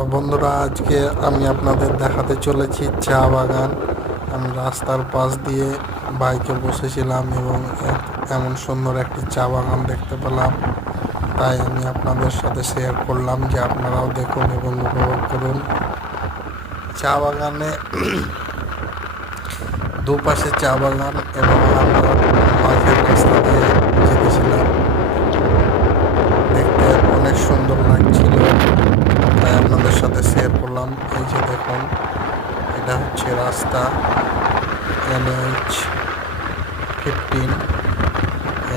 তো বন্ধুরা, আজকে আমি আপনাদের দেখাতে চলেছি চা বাগান। আমি রাস্তার পাশ দিয়ে বাইকে বসেছিলাম এবং এমন সুন্দর একটি চা বাগান দেখতে পেলাম, তাই আমি আপনাদের সাথে শেয়ার করলাম যে আপনারাও দেখুন এবং উপভোগ করুন। চা বাগানে দুপাশে চা বাগান এবং আমরা মাঝের রাস্তা দিয়ে যেতেছিলাম। দেখতে অনেক সুন্দর লাগছিল, তাই আপনাদের সাথে শেয়ার করলাম। এই যে দেখুন, এটা হচ্ছে রাস্তা NH-15,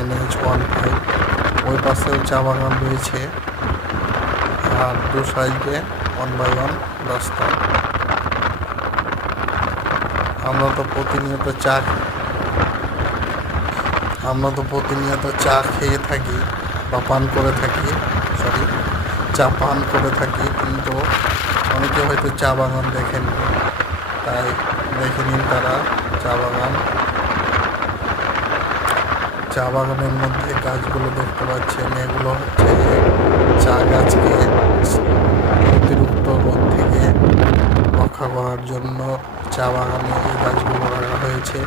NH-15। ওই পাশেও চা বাগান রয়েছে, আর দু সাইডে 1 বাই 1 রাস্তা। আমরা তো প্রতিনিয়ত চা খেয়ে থাকি বা পান করে থাকি, চা পান করে থাকি, কিন্তু অনেকে হয়তো চা বাগান দেখেননি, তাই দেখে নিন তারা চা বাগানের মধ্যে গাছগুলো দেখতে পাচ্ছেন। এগুলো হচ্ছে যে চা গাছকে অতিরিক্ত রোদ থেকে রক্ষা করার জন্য চা বাগানে এই গাছগুলো লাগা হয়েছে।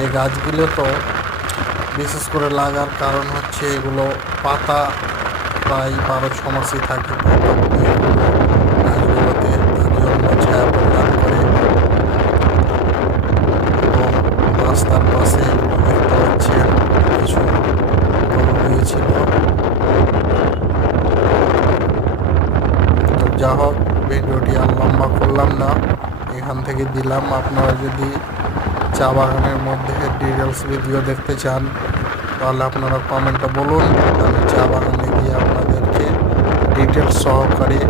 এই গাছগুলো তো বিশেষ করে লাগার কারণ হচ্ছে এগুলো পাতা প্রায় 12-6 মাসই থাকে গাছগুলোতে, তার জন্য ছায়া প্রদান করে। এবং রাস্তার পাশে এগুলো দেখতে পাচ্ছেন কিছু রয়েছিল। তো যা হোক, ভিডিওটি আর লম্বা করলাম না, এখান থেকে দিলাম। আপনারা যদি চা বাগানের মধ্যে ডিটেলস ভিডিও দেখতে চান, তাহলে আপনারা কমেন্টে বলুন, আমি চা বাগানে গিয়ে আপনাদেরকে ডিটেলস সহকারে